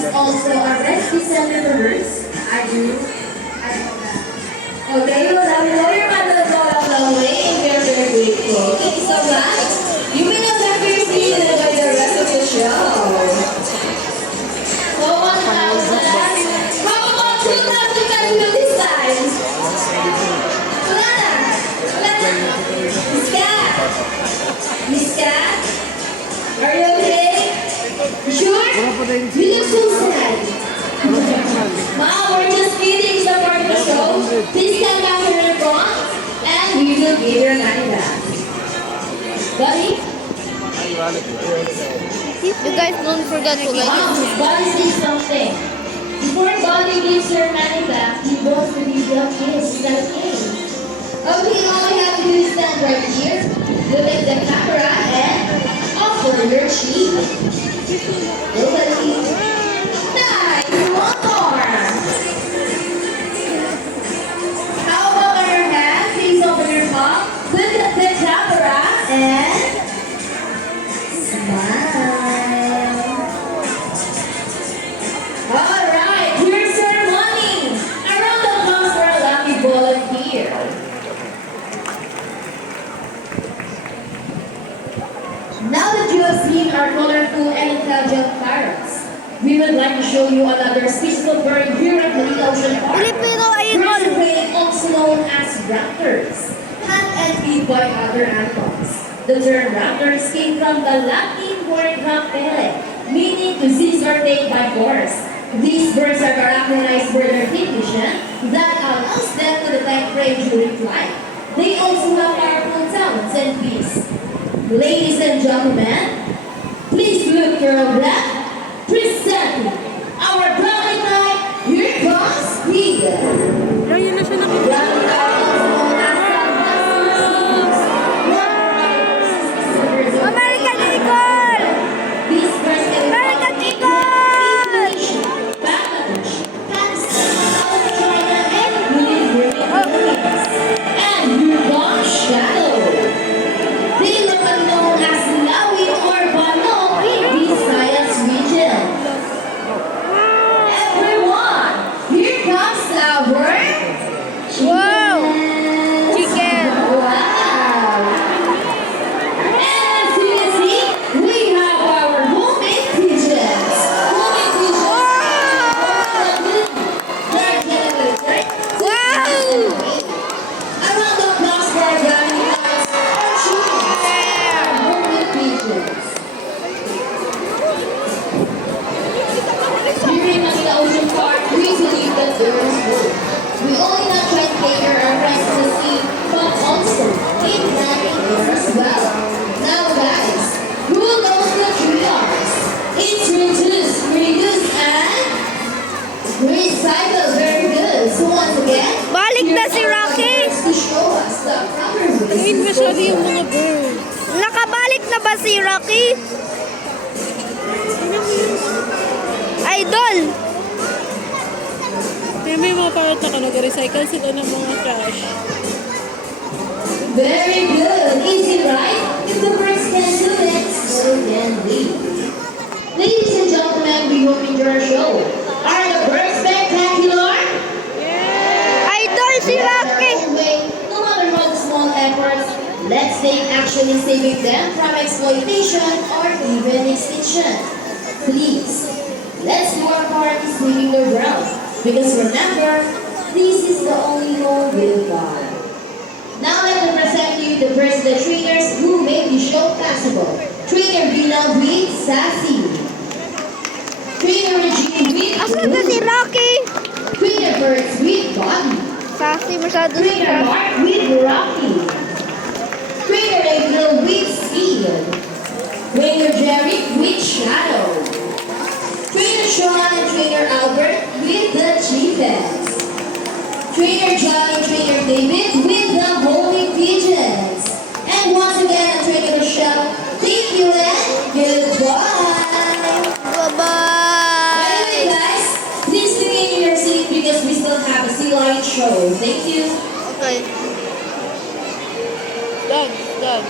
is also a rescue center for birds. I do. I know that. Okay, well, I know your mother go along the way and we're very grateful. Thank you so much. You may not have your seat and enjoy the rest of the show. So 1,000. How about 2,000 can we do this time? Wala na. Wala na. Miss Kat. Miss Kat? Are you okay? You sure? You look so sad. Mom, we're just kidding. It's a part of the show. Please stand back here in the front and we will give your money back. Buddy? You guys don't forget to like Mom, Buddy says something. Before Buddy gives your money back, he wants to be the kiss. Is that okay? Okay, all you have to do is stand right here. Look at the camera and offer your cheek. Look at me. Nice! One more! How about on your hand? Please open your palm. Look at the camera and smile. Alright, here's your money. A round of applause for a lucky volunteer. Now that you have seen our colorful and intelligent parrots, we would like to show you another species of bird here at the Ocean Park. Filipino ayun Birds of prey, also known as raptors, hunt and feed by other animals. The term raptors came from the Latin word rapere, meaning to seize or take by force. These birds are characterized by their thin vision that allows them to detect prey during flight. They also have powerful talons and beaks. Ladies and gentlemen, please look your left. Presenting our brownie night. Here comes Peter. Ayun na siya nakita. American Eagle! American Eagle! And here comes Shadow. They look known as Lawi or Bano in Visayas region. Everyone, here comes our Wow! Chicken! Wow! And as you can see, we have our homemade pigeons. Homemade pigeons. They're getting right? Wow! A round of applause for our brownie nights. Our chickens. Our homemade pigeons. During Manila Ocean Park, we believe that there is hope. We only not try to cater our friends to the sea, but also keep planning there as well. Now guys, who knows the three R's? It's reduce, and recycle. Very good. So once again, Balik na si here are Rocky. our to show us the proper ways Ayun to masyado go. yung mga bird. Nakabalik na ba si Rocky? Idol! May mga parrot na nag-recycle sila ng mga trash. Very good. Easy, right? If the birds can do it, so can we. Ladies and gentlemen, we hope you enjoy our show. Are the birds spectacular? Idol si Rocky! No matter how small efforts, let's take action in saving them from exploitation or even extinction. Please, let's do our part in saving the world. Because remember, this is the only home we've got. Now let me present to you the first the trainers who made the show possible. Trainer Vina with Sassy. Trainer Regine with Asan na si Rocky? Trainer Birds with Bobby. Sassy masyado si Trainer Rocky. Mark with Rocky. Trainer April with Steve. Trainer Jerry with Shadow. Trainer Sean and Trainer Albert with the Chiefs. Trainer John and Trainer David with the Holy Pigeons. And once again, Trainer Rochelle, thank you and goodbye. Bye-bye! Anyway guys, please begin in your seat because we still have a sea lion show. Thank you. Okay. Done.